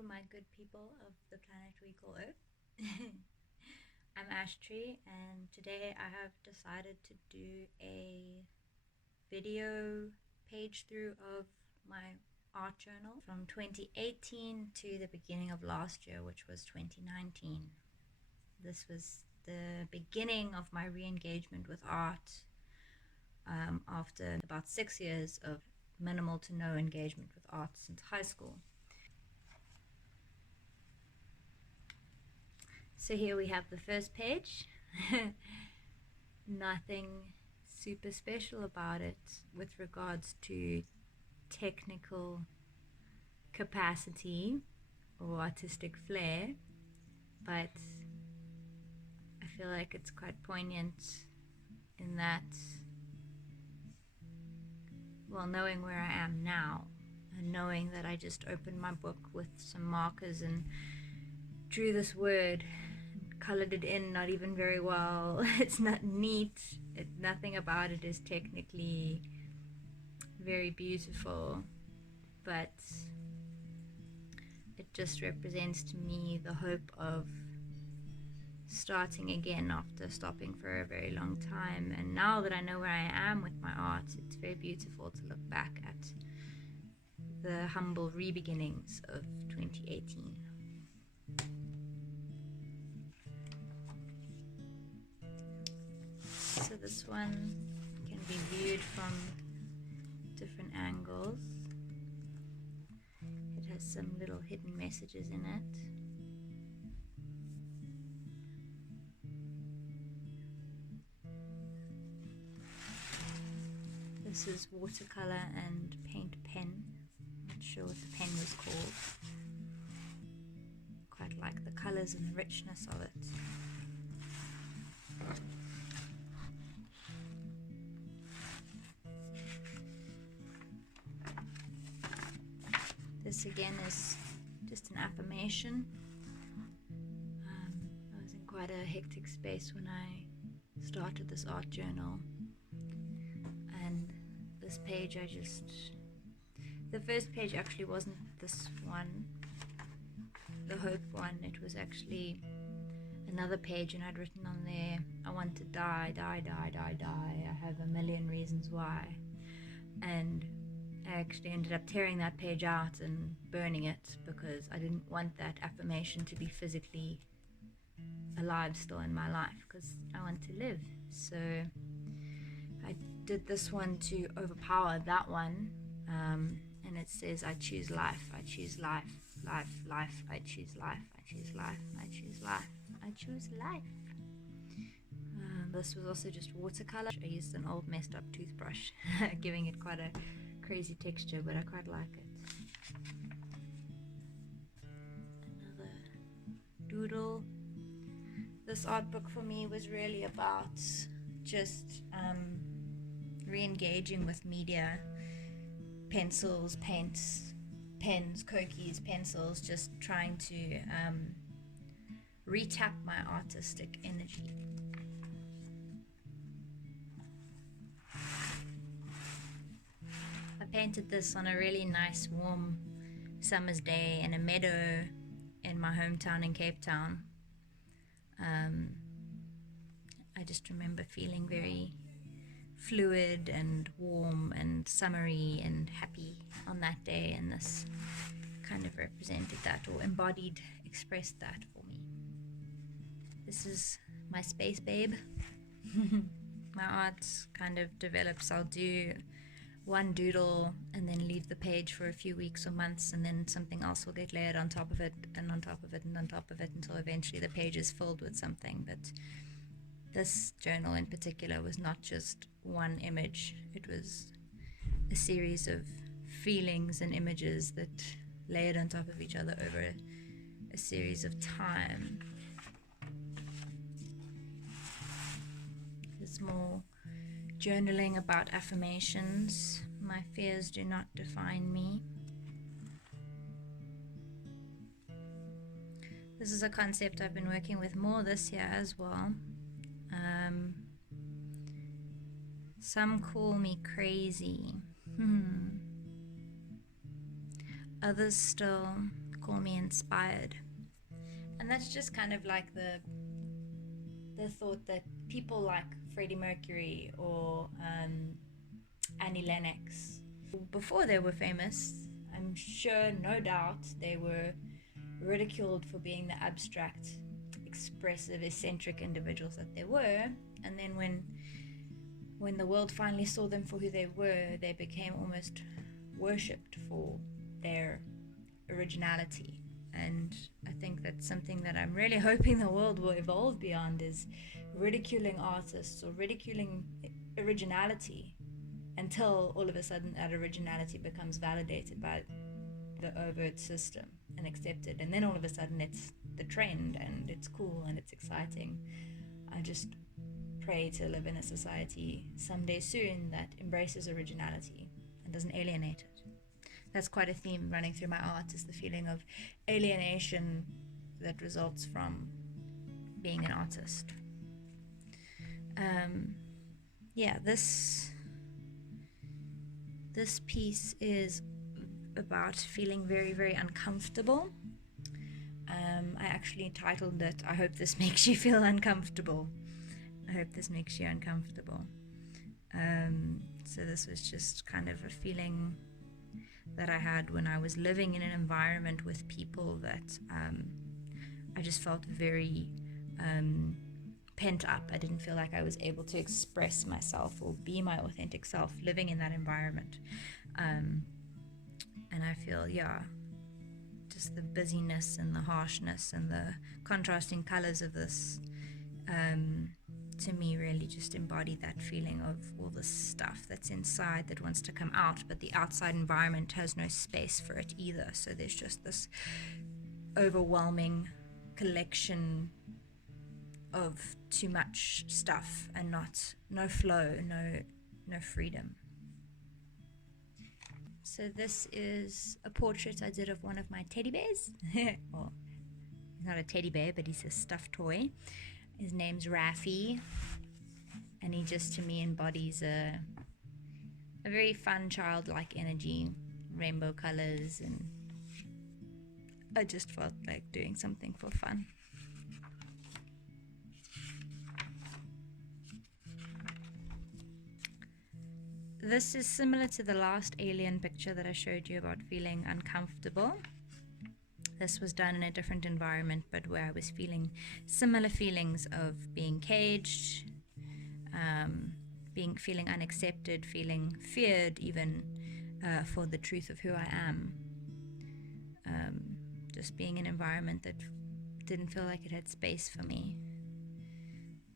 Hello, my good people of the planet we call Earth. I'm Ashtree, and today I have decided to do a video page through of my art journal from 2018 to the beginning of last year, which was 2019. This was the beginning of my re-engagement with art after about 6 years of minimal to no engagement with art since high school. So here we have the first page. Nothing super special about it with regards to technical capacity or artistic flair, but I feel like it's quite poignant in that, well, knowing where I am now and knowing that I just opened my book with some markers and drew this word, colored it in, not even very well. It's not neat. Nothing about it is technically very beautiful, but it just represents to me the hope of starting again after stopping for a very long time. And now that I know where I am with my art, it's very beautiful to look back at the humble re-beginnings of 2018. So this one can be viewed from different angles. It has some little hidden messages in it. This is watercolor and paint pen. Not sure what the pen was called. Quite like the colors and the richness of it. This again is just an affirmation. I was in quite a hectic space when I started this art journal, and this page the first page actually wasn't this one, the hope one. It was actually another page, and I'd written on there, I want to die, die, die, die, die. I have a million reasons why. And I actually ended up tearing that page out and burning it because I didn't want that affirmation to be physically alive still in my life, because I want to live. So I did this one to overpower that one, and it says, I choose life, I choose life, life, life, I choose life, I choose life, I choose life, I choose life. This was also just watercolor. I used an old messed up toothbrush, giving it quite a crazy texture, but I quite like it. Another doodle. This art book for me was really about just re-engaging with media, pencils, paints, pens, Kokies, pencils, just trying to re-tap my artistic energy. I painted this on a really nice warm summer's day in a meadow in my hometown in Cape Town. I just remember feeling very fluid and warm and summery and happy on that day, and this kind of represented that, or embodied, expressed that for me. This is my space babe. My art kind of develops. I'll do one doodle and then leave the page for a few weeks or months, and then something else will get layered on top of it and on top of it and on top of it until eventually the page is filled with something. But this journal in particular was not just one image. It was a series of feelings and images that layered on top of each other over a series of time. There's more journaling about affirmations. My fears do not define me. This is a concept I've been working with more this year as well. Some call me crazy. Others still call me inspired. And that's just kind of like the thought that people like Freddie Mercury or Annie Lennox, before they were famous, I'm sure, no doubt, they were ridiculed for being the abstract, expressive, eccentric individuals that they were. And then when the world finally saw them for who they were, they became almost worshipped for their originality. And I think that's something that I'm really hoping the world will evolve beyond, is ridiculing artists or ridiculing originality until all of a sudden that originality becomes validated by the overt system and accepted, and then all of a sudden it's the trend and it's cool and it's exciting. I just pray to live in a society someday soon that embraces originality and doesn't alienate it. That's quite a theme running through my art, is the feeling of alienation that results from being an artist. This piece is about feeling very, very uncomfortable. I actually titled it, I hope this makes you feel uncomfortable. I hope this makes you uncomfortable. So this was just kind of a feeling that I had when I was living in an environment with people that I just felt very pent up. I didn't feel like I was able to express myself or be my authentic self living in that environment. And I feel, just the busyness and the harshness and the contrasting colors of this, to me, really just embodied that feeling of all the stuff that's inside that wants to come out, but the outside environment has no space for it either. So there's just this overwhelming collection of too much stuff and no flow, no freedom. So this is a portrait I did of one of my teddy bears. Well, he's not a teddy bear, but he's a stuffed toy. His name's Raffy, and he just, to me, embodies a very fun, childlike energy, rainbow colors, and I just felt like doing something for fun. This is similar to the last alien picture that I showed you about feeling uncomfortable. This was done in a different environment, but where I was feeling similar feelings of being caged, feeling unaccepted, feeling feared even for the truth of who I am. Just being in an environment that didn't feel like it had space for me.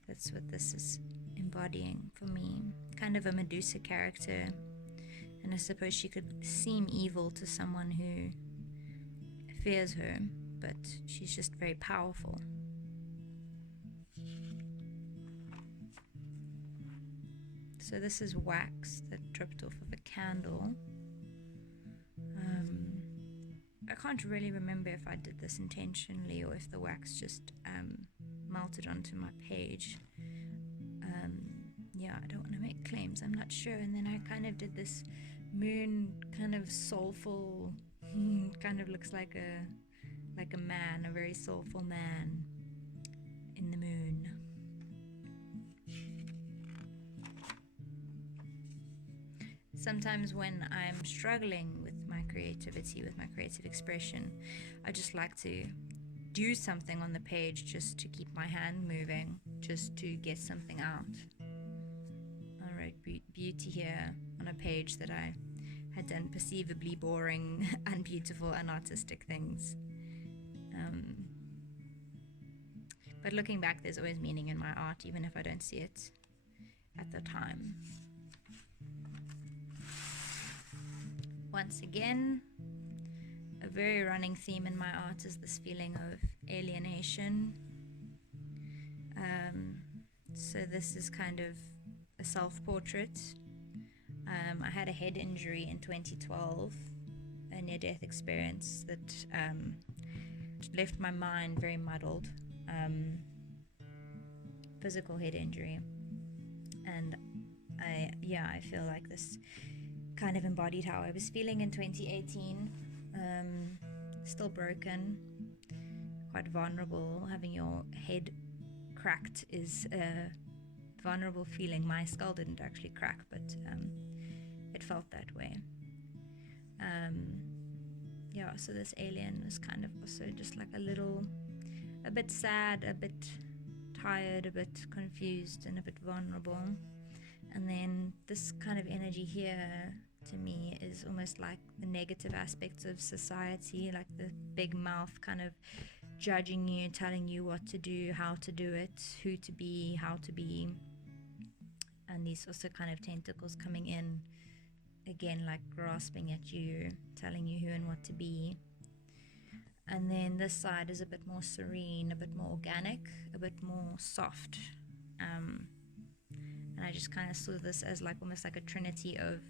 That's what this is embodying for me. Kind of a Medusa character, and I suppose she could seem evil to someone who fears her, but she's just very powerful. So this is wax that dripped off of a candle. I can't really remember if I did this intentionally or if the wax just melted onto my page. I don't want to make claims, I'm not sure. And then I kind of did this moon kind of soulful, kind of looks like a man, a very soulful man in the moon. Sometimes when I'm struggling with my creativity, with my creative expression, I just like to do something on the page just to keep my hand moving, just to get something out. I wrote beauty here on a page that I had done perceivably boring, unbeautiful, unartistic things. But looking back, there's always meaning in my art, even if I don't see it at the time. Once again, a very running theme in my art is this feeling of alienation. So this is kind of a self-portrait. I had a head injury in 2012, a near-death experience that left my mind very muddled. Physical head injury, and I feel like this kind of embodied how I was feeling in 2018. still broken, quite vulnerable. Having your head cracked is a vulnerable feeling. My skull didn't actually crack, but it felt that way. Yeah, so this alien was kind of also just like a bit sad, a bit tired, a bit confused, and a bit vulnerable. And then this kind of energy here to me is almost like the negative aspects of society, like the big mouth kind of judging you, telling you what to do, how to do it, who to be, how to be. And these also kind of tentacles coming in, again, like grasping at you, telling you who and what to be. And then this side is a bit more serene, a bit more organic, a bit more soft. And I just kind of saw this as like almost like a trinity of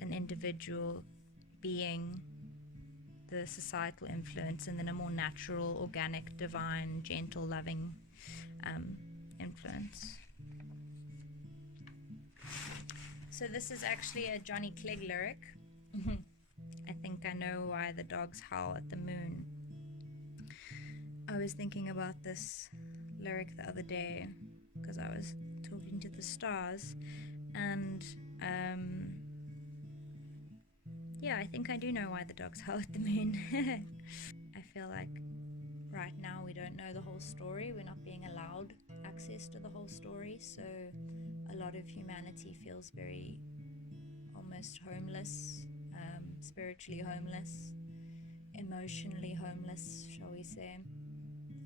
an individual being, the societal influence, and then a more natural, organic, divine, gentle, loving influence. So this is actually a Johnny Clegg lyric. I think I know why the dogs howl at the moon. I was thinking about this lyric the other day because I was talking to the stars, and yeah, I think I do know why the dogs howl at the moon. I feel like right now we don't know the whole story. We're not being allowed access to the whole story, so a lot of humanity feels very almost homeless, spiritually homeless, emotionally homeless, shall we say,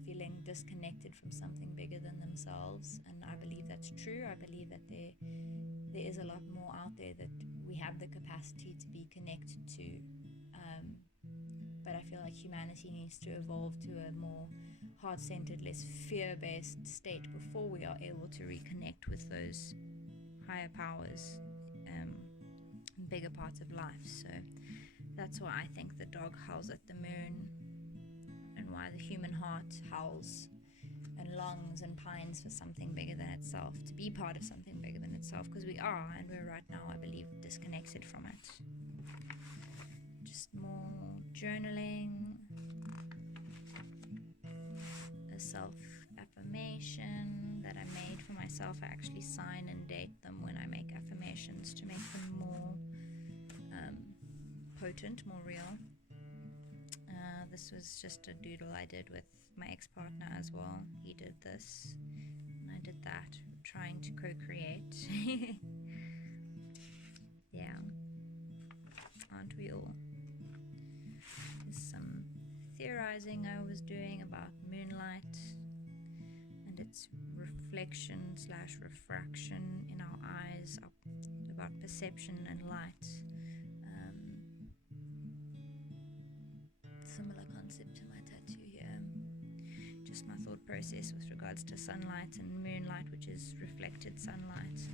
feeling disconnected from something bigger than themselves. And I believe that's true. I believe that there is a lot more out there that we have the capacity to be connected to, but I feel like humanity needs to evolve to a more heart-centered, less fear-based state before we are able to reconnect with those higher powers, bigger parts of life. So that's why I think the dog howls at the moon, and why the human heart howls and longs and pines for something bigger than itself, to be part of something bigger than itself, because we are, and we're right now, I believe, disconnected from it. Just more journaling, a self-affirmation that I made for myself. I actually sign and date them when I make affirmations to make them more potent, more real. This was just a doodle I did with my ex-partner as well. He did this, and I did that, trying to co-create. Yeah, aren't we all? There's some theorizing I was doing about moonlight and its reflection / refraction in our eyes, about perception and light. Similar concept to my tattoo here. Just my thought process with regards to sunlight and moonlight, which is reflected sunlight.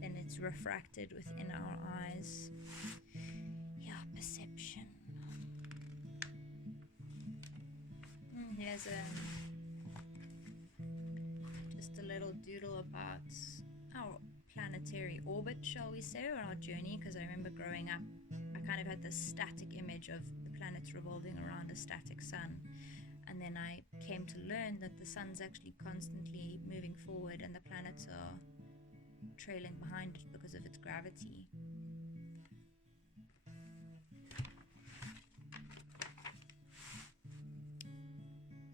Then it's refracted within our eyes. Yeah, perception. Here's just a little doodle about our planetary orbit, shall we say, or our journey, because I remember growing up, I kind of had this static image of the planets revolving around a static sun. And then I came to learn that the sun's actually constantly moving forward and the planets are trailing behind it because of its gravity.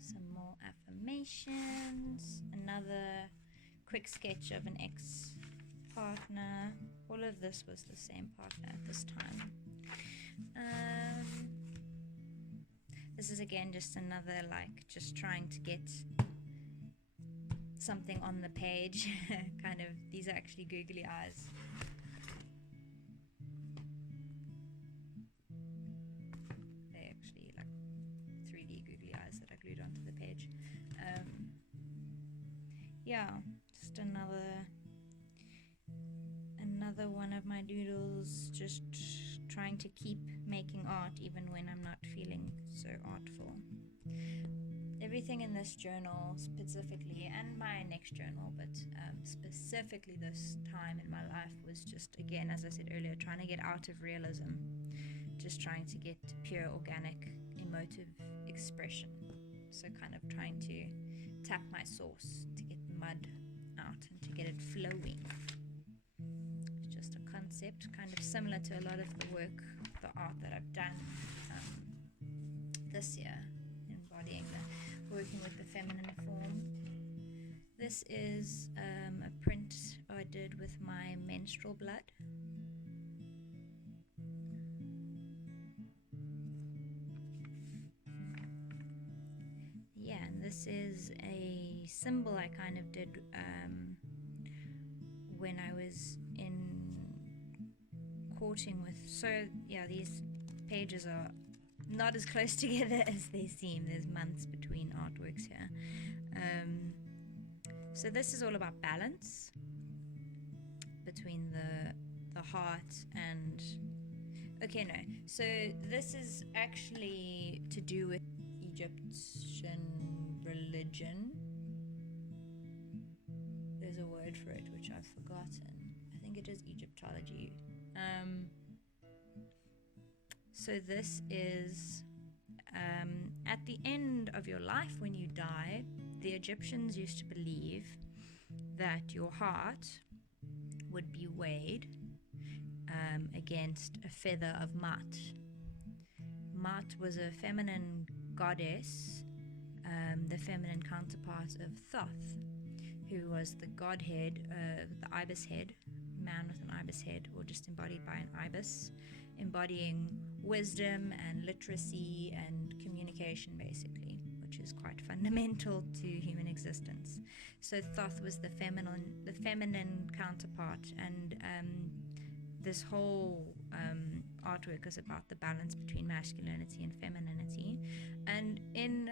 Some more affirmations. Another quick sketch of an ex-partner. All of this was the same partner at this time. This is again just another, like, just trying to get something on the page. Kind of, these are actually googly eyes. They're actually like 3D googly eyes that I glued onto the page. Yeah, just another one of my doodles, just trying to keep making art even when I'm not feeling so artful. Everything in this journal specifically, and my next journal, but specifically this time in my life, was just, again, as I said earlier, trying to get out of realism, just trying to get to pure organic emotive expression. So kind of trying to tap my source to get the mud out and to get it flowing. It's just a concept kind of similar to a lot of the work, the art that I've done this year, embodying working with the feminine form. This is a print I did with my menstrual blood. Yeah, and this is a symbol I kind of did when I was in courting with. So yeah, these pages are not as close together as they seem. There's months between artworks here. So this is all about balance between the heart and... Okay, no. So this is actually to do with Egyptian religion. There's a word for it which I've forgotten. I think it is Egyptology. So this is at the end of your life when you die, the Egyptians used to believe that your heart would be weighed against a feather of Maat. Maat was a feminine goddess, the feminine counterpart of Thoth, who was the godhead, the ibis head, man with an ibis head, or just embodied by an ibis, embodying wisdom and literacy and communication, basically, which is quite fundamental to human existence. So Thoth was the feminine counterpart, and this whole artwork is about the balance between masculinity and femininity. And in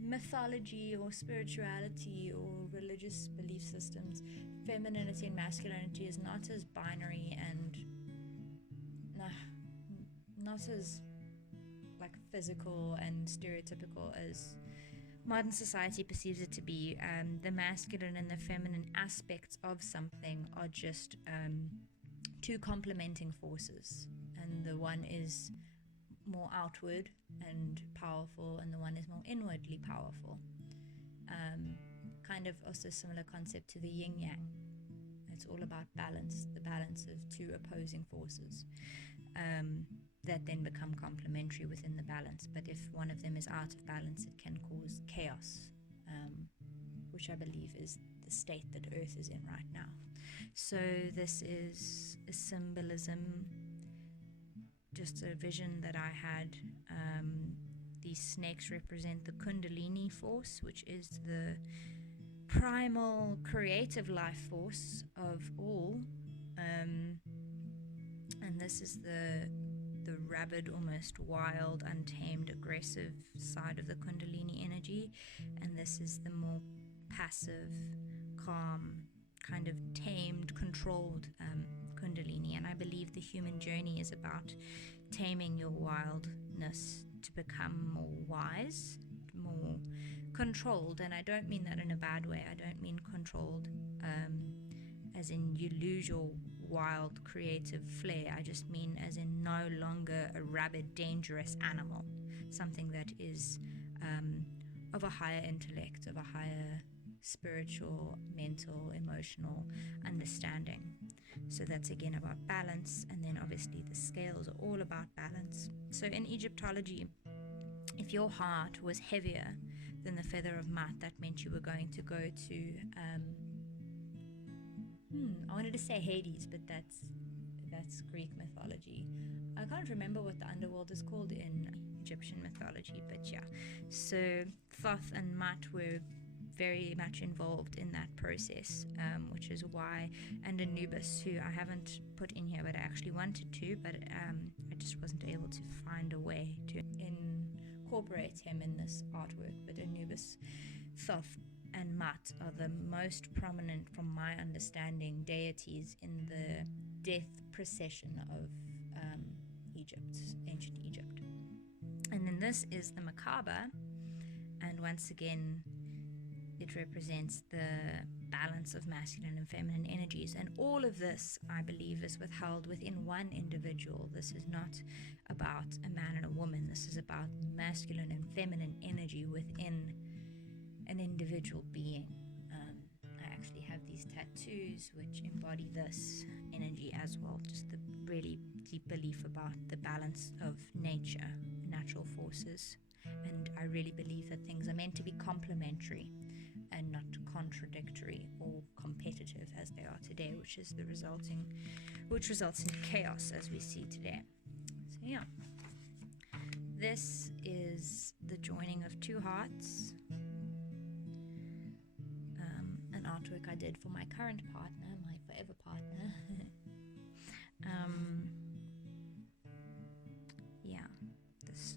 mythology or spirituality or religious belief systems, femininity and masculinity is not as binary and not as like physical and stereotypical as modern society perceives it to be. The masculine and the feminine aspects of something are just two complementing forces, and the one is more outward and powerful and the one is more inwardly powerful. Kind of also similar concept to the yin yang. It's all about balance, the balance of two opposing forces that then become complementary within the balance. But if one of them is out of balance, it can cause chaos, which I believe is the state that Earth is in right now. So this is a symbolism, just a vision that I had. These snakes represent the Kundalini force, which is the primal creative life force of all. And this is the rabid, almost wild, untamed, aggressive side of the Kundalini energy. And this is the more passive, calm, kind of tamed, controlled Kundalini. And I believe the human journey is about taming your wildness to become more wise, more controlled. And I don't mean that in a bad way. I don't mean controlled as in you lose your wild creative flair. I just mean as in no longer a rabid, dangerous animal, something that is of a higher intellect, of a higher spiritual, mental, emotional understanding. So that's again about balance, and then obviously the scales are all about balance. So in Egyptology, if your heart was heavier than the feather of Maat, that meant you were going to go to I wanted to say Hades, but that's Greek mythology. I can't remember what the underworld is called in Egyptian mythology, but yeah. So Thoth and Maat were very much involved in that process, which is why, and Anubis, who I haven't put in here, but I actually wanted to, but I just wasn't able to find a way to incorporate him in this artwork. But Anubis, Thoth, and Maat are the most prominent, from my understanding, deities in the death procession of Egypt, ancient Egypt. And then this is the macabre, and once again, it represents the balance of masculine and feminine energies. And all of this, I believe, is withheld within one individual. This is not about a man and a woman. This is about masculine and feminine energy within an individual being. I actually have these tattoos which embody this energy as well. Just the really deep belief about the balance of nature, natural forces. And I really believe that things are meant to be complementary and not contradictory or competitive as they are today, which results in chaos as we see today. So yeah, this is the joining of two hearts, an artwork I did for my current partner, my forever partner. Yeah, it's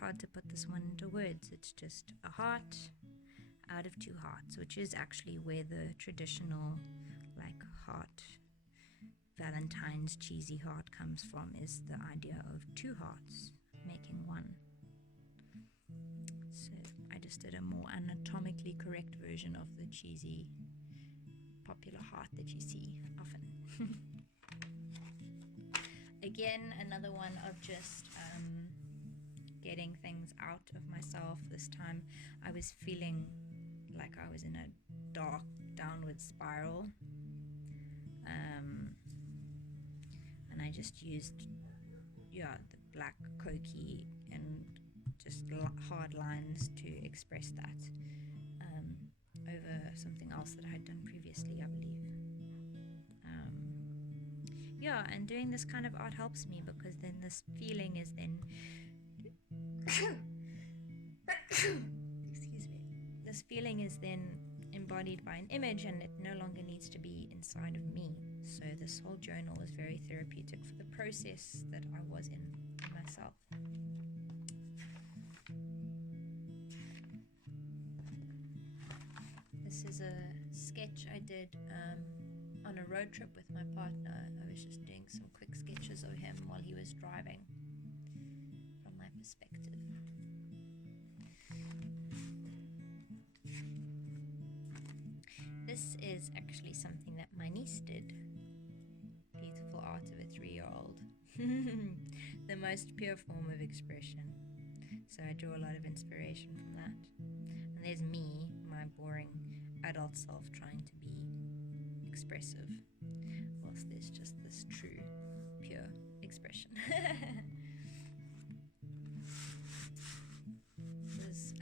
hard to put this one into words. It's just a heart out of two hearts, which is actually where the traditional like heart, Valentine's cheesy heart comes from, is the idea of two hearts making one. So I just did a more anatomically correct version of the cheesy popular heart that you see often. Again, another one of just getting things out of myself. This time I was feeling like I was in a dark downward spiral, and I just used the black Koki and just hard lines to express that over something else that I had done previously, I believe. And doing this kind of art helps me, because then this feeling is then excuse me, this feeling is then embodied by an image, and it no longer needs to be inside of me. So this whole journal was very therapeutic for the process that I was in myself. This is a sketch I did on a road trip with my partner. I was just doing some quick sketches of him while he was driving, from my perspective. This is actually something that my niece did. Beautiful art of a 3-year-old. The most pure form of expression. So I draw a lot of inspiration from that. And there's me, my boring adult self, trying to be expressive, whilst there's just this true, pure expression. There's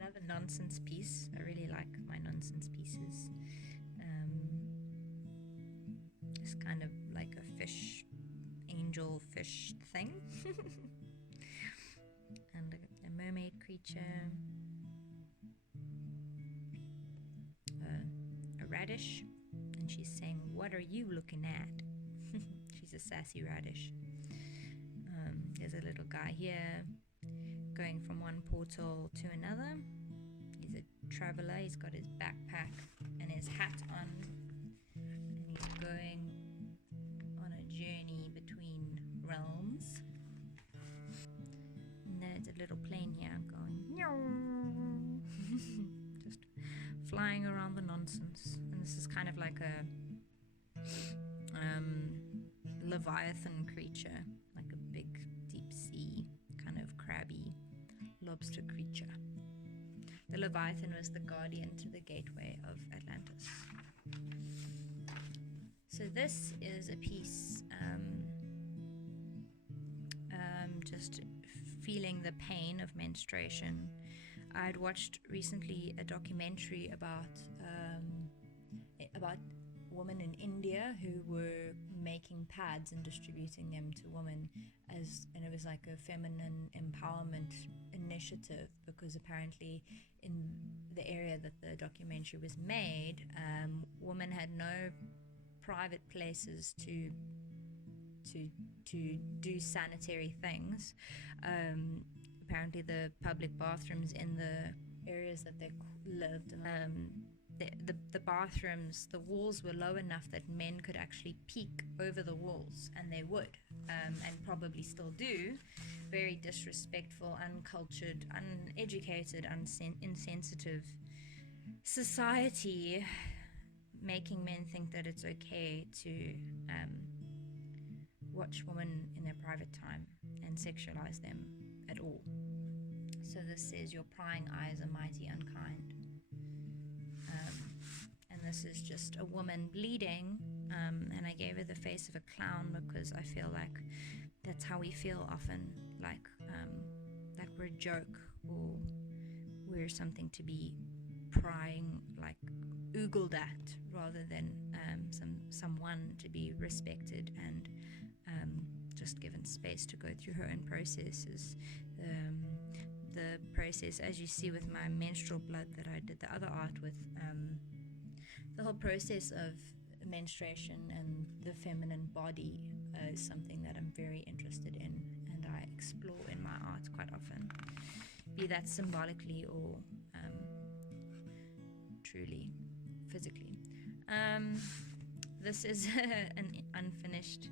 another nonsense piece. I really like my nonsense pieces. It's kind of like a fish, angel fish thing. And a mermaid creature, a radish, and she's saying, "What are you looking at?" She's a sassy radish. There's a little guy here going from one portal to another. He's a traveler. He's got his backpack and his hat on, and he's going on a journey between realms. And there's a little plane here going just flying around the nonsense. And this is kind of like a leviathan creature, like a big deep sea kind of crabby lobster creature. The leviathan was the guardian to the gateway of Atlantis. So this is a piece just feeling the pain of menstruation. I'd watched recently a documentary about women in India who were making pads and distributing them to women, and it was like a feminine empowerment initiative, because apparently in the area that the documentary was made, women had no private places to do sanitary things. Apparently the public bathrooms in the areas that they lived, the bathrooms, the walls were low enough that men could actually peek over the walls, and they would, and probably still do, very disrespectful, uncultured, uneducated, insensitive society, making men think that it's okay to watch women in their private time and sexualize them at all. So this says, your prying eyes are mighty unkind. And this is just a woman bleeding, and I gave her the face of a clown because I feel like that's how we feel often, like we're a joke, or we're something to be prying, like oogled at, rather than someone to be respected and just given space to go through her own processes. The process, as you see with my menstrual blood that I did the other art with, the whole process of menstruation and the feminine body is something that I'm very interested in, and I explore in my art quite often, be that symbolically or truly physically. This is an unfinished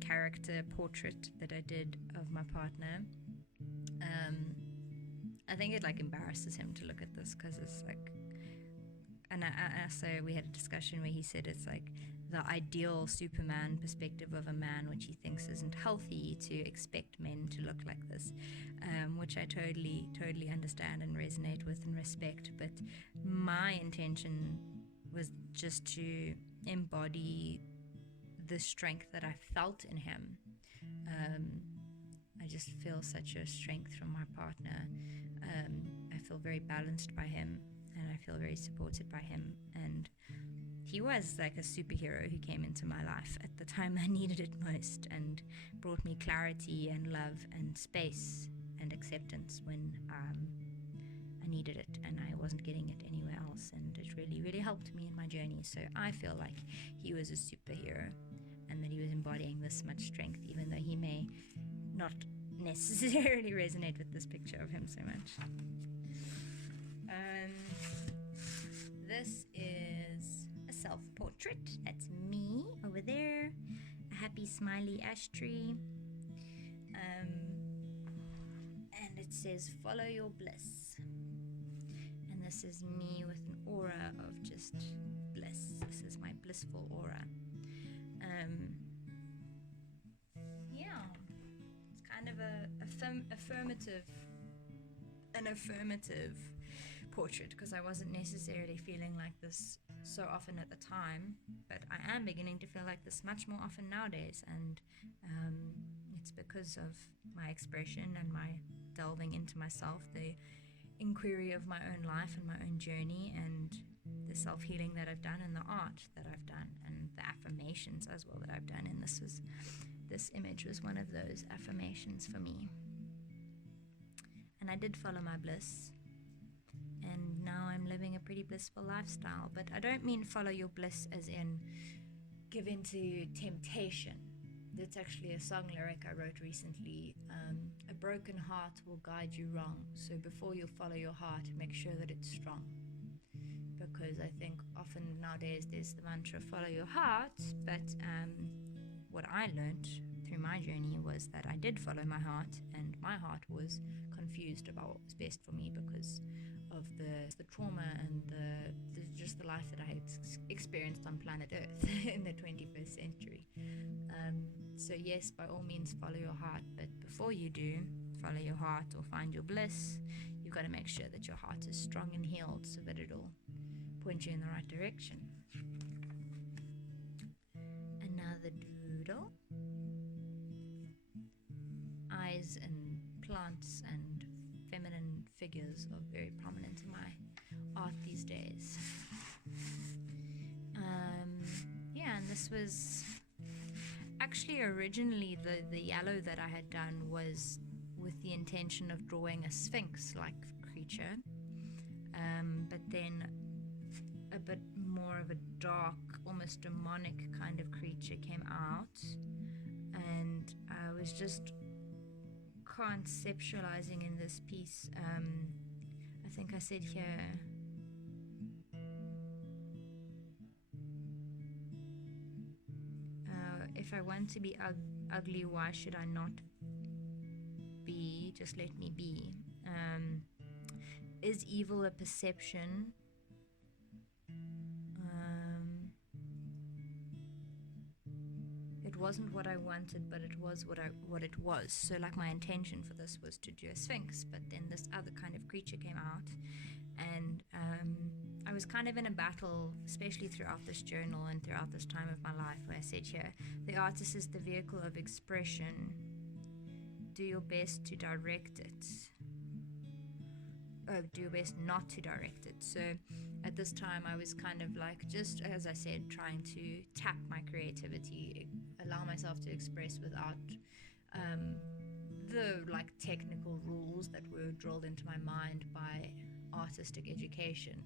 character portrait that I did of my partner. I think it like embarrasses him to look at this because it's like, and so we had a discussion where he said it's like the ideal Superman perspective of a man, which he thinks isn't healthy to expect men to look like this, which I totally understand and resonate with and respect. But my intention was just to embody the strength that I felt in him. I just feel such a strength from my partner. I feel very balanced by him, and I feel very supported by him. And he was like a superhero who came into my life at the time I needed it most, and brought me clarity and love and space and acceptance when I needed it, and I wasn't getting it anywhere else. And it really helped me in my journey. So I feel like he was a superhero, and that he was embodying this much strength, even though he may not necessarily resonate with this picture of him so much. This is a self-portrait. That's me over there, a happy smiley ash tree, and it says follow your bliss. And this is me with an aura of just bliss. This is my blissful aura. Yeah, it's kind of an affirmative portrait, because I wasn't necessarily feeling like this so often at the time, but I am beginning to feel like this much more often nowadays, and it's because of my expression and my delving into myself, the inquiry of my own life and my own journey, and the self-healing that I've done, and the art that I've done, and the affirmations as well that I've done. And this image was one of those affirmations for me. And I did follow my bliss, and now I'm living a pretty blissful lifestyle. But I don't mean follow your bliss as in give in to temptation. That's actually a song lyric I wrote recently. A broken heart will guide you wrong, so before you follow your heart, make sure that it's strong. Because I think often nowadays there's the mantra follow your heart, but what I learned through my journey was that I did follow my heart, and my heart was confused about what was best for me because of the trauma and just the life that I had experienced on planet Earth in the 21st century. So yes, by all means follow your heart, but before you do follow your heart or find your bliss, you've got to make sure that your heart is strong and healed so that it'll point you in the right direction. Another doodle. Eyes and plants and feminine figures are very prominent in my art these days. And this was actually originally the yellow that I had done was with the intention of drawing a sphinx-like creature, but then a bit more of a dark, almost demonic kind of creature came out, and I was just conceptualizing in this piece. I think I said here, if I want to be ugly, why should I not be, just let me be. Is evil a perception? It wasn't what I wanted, but it was what it was. So like my intention for this was to do a sphinx, but then this other kind of creature came out, and I was kind of in a battle, especially throughout this journal and throughout this time of my life, where I said here, the artist is the vehicle of expression. Do your best to direct it. Do your best not to direct it. So at this time I was kind of like, just as I said, trying to tap my creativity, allow myself to express without the like technical rules that were drilled into my mind by artistic education.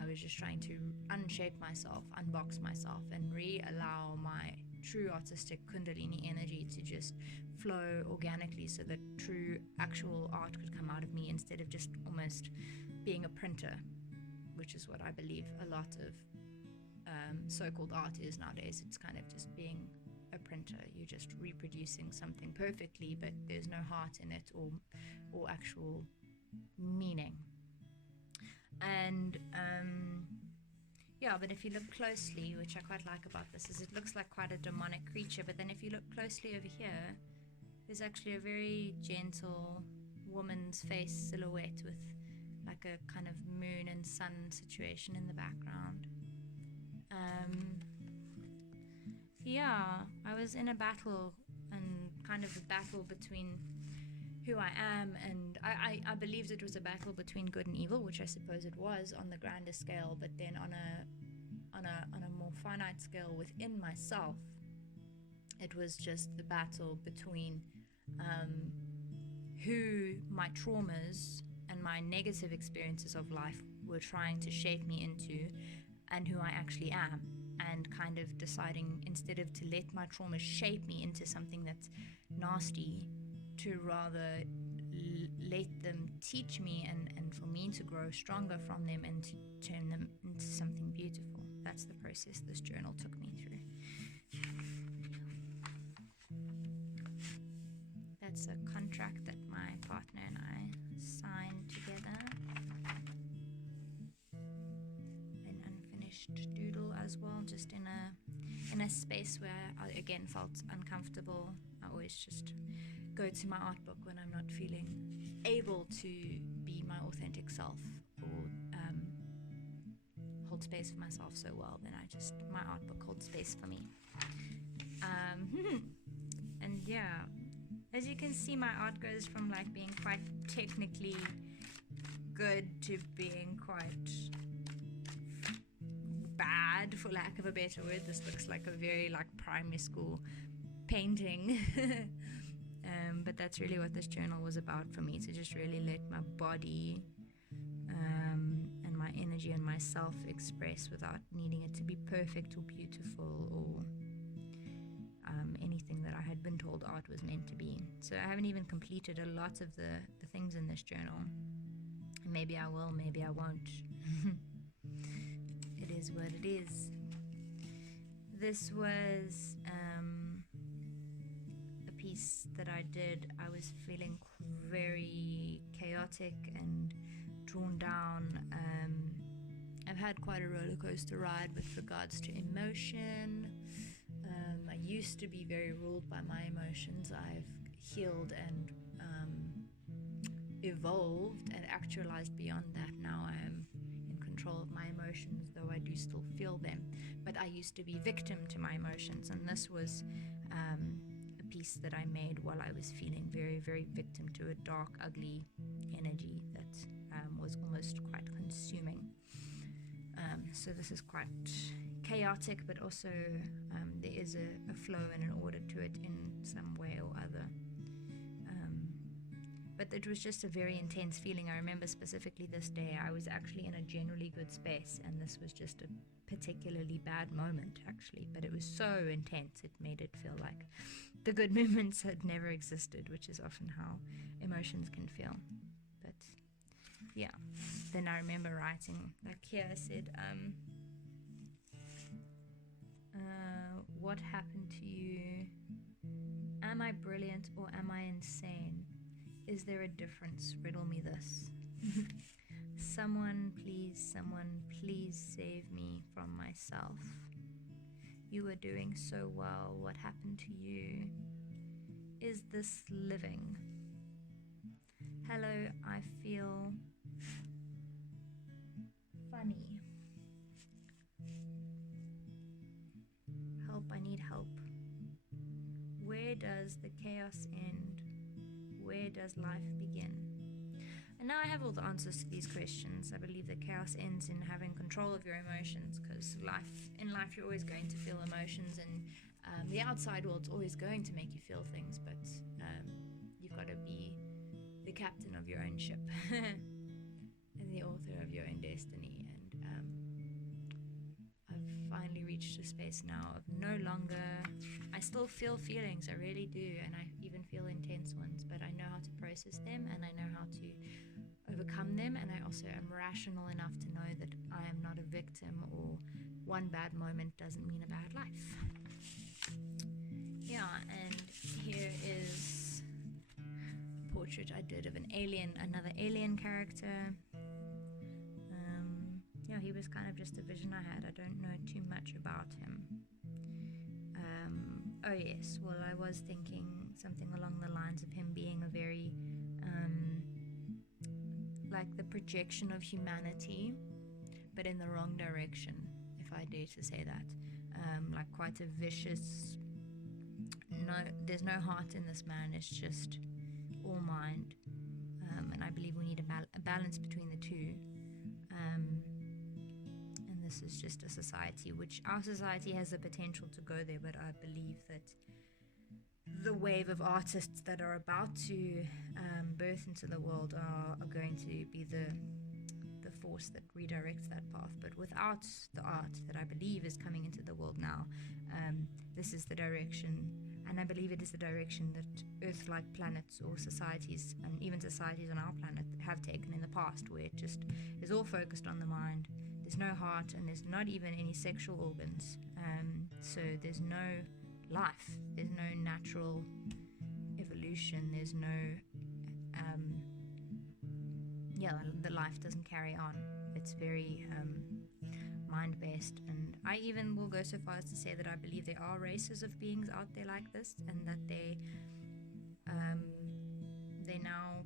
I was just trying to unshape myself, unbox myself, and allow my true artistic kundalini energy to just flow organically, so that true actual art could come out of me, instead of just almost being a printer, which is what I believe a lot of so-called art is nowadays. It's kind of just being a printer. You're just reproducing something perfectly, but there's no heart in it or actual meaning. And but if you look closely, which I quite like about this, is it looks like quite a demonic creature, but then if you look closely over here, there's actually a very gentle woman's face silhouette with like a kind of moon and sun situation in the background. I was in a battle, and kind of a battle between who I am, and I believed it was a battle between good and evil, which I suppose it was on the grander scale, but then on a more finite scale within myself, it was just the battle between who my traumas and my negative experiences of life were trying to shape me into, and who I actually am, and kind of deciding, instead of to let my traumas shape me into something that's nasty, to rather let them teach me, and for me to grow stronger from them and to turn them into something beautiful. That's the process this journal took me through. That's a contract that my partner and I signed together. An unfinished doodle as well, just in a space where I again felt uncomfortable. I always just go to my art book when I'm not feeling able to be my authentic self, or hold space for myself so well. Then my art book holds space for me. And as you can see, my art goes from like being quite technically good to being quite bad, for lack of a better word. This looks like a very like primary school painting. But that's really what this journal was about for me, to just really let my body and my energy and myself express without needing it to be perfect or beautiful or anything that I had been told art was meant to be. So I haven't even completed a lot of the things in this journal. Maybe I will, maybe I won't. It is what it is. This was a piece that I did. I was feeling very chaotic and drawn down. I've had quite a roller coaster ride with regards to emotion. I used to be very ruled by my emotions. I've healed and evolved and actualized beyond that. Now I am in control of my emotions, though I do still feel them. But I used to be victim to my emotions, and this was a piece that I made while I was feeling very, very victim to a dark, ugly energy that was almost quite consuming. So this is quite chaotic, but also there is a flow and an order to it in some way or other. But it was just a very intense feeling. I remember specifically this day, I was actually in a generally good space, and this was just a particularly bad moment, actually. But it was so intense, it made it feel like the good moments had never existed, which is often how emotions can feel. But then I remember writing, like here I said, what happened to you? Am I brilliant or am I insane? Is there a difference? Riddle me this. Someone please save me from myself. You were doing so well. What happened to you? Is this living? Hello, I feel funny. Help, I need help. Where does the chaos end? Where does life begin? And now I have all the answers to these questions. I believe that chaos ends in having control of your emotions, because in life you're always going to feel emotions, and the outside world's always going to make you feel things, but you've got to be the captain of your own ship and the author of your own destiny. And I've finally reached a space now of no longer, I still feel feelings, I really do, and I even feel intense ones, but I know how to process them, and I know how to overcome them, and I also am rational enough to know that I am not a victim, or one bad moment doesn't mean a bad life. Yeah, and here is a portrait I did of another alien character. Yeah, he was kind of just a vision I had. I don't know too much about him. Oh yes, well, I was thinking something along the lines of him being a very like the projection of humanity, but in the wrong direction, if I dare to say that. Like quite a vicious, there's no heart in this man, it's just all mind. And I believe we need a balance between the two. And this is just a society, which our society has the potential to go there, but I believe that the wave of artists that are about to birth into the world are going to be the force that redirects that path. But without the art that I believe is coming into the world now, this is the direction, and I believe it is the direction that Earth-like planets or societies, and even societies on our planet, have taken in the past, where it just is all focused on the mind. There's no heart, and there's not even any sexual organs, so there's no life, there's no natural evolution, there's no the life doesn't carry on. It's very mind-based, and I even will go so far as to say that I believe there are races of beings out there like this, and that they now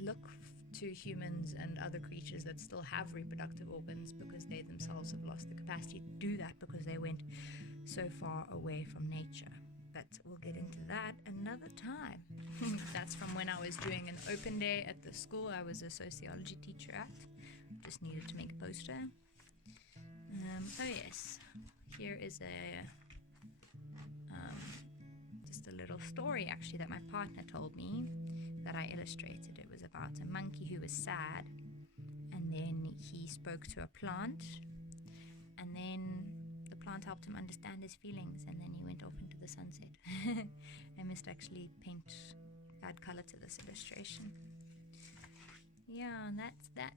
look to humans and other creatures that still have reproductive organs, because they themselves have lost the capacity to do that because they went so far away from nature. But we'll get into that another time. That's from when I was doing an open day at the school I was a sociology teacher at. Just needed to make a poster. Oh yes, here is just a little story actually that my partner told me that I illustrated. It was about a monkey who was sad, and then he spoke to a plant, and then the plant helped him understand his feelings, and then he went off into the sunset. I must actually add color to this illustration. Yeah, that's that.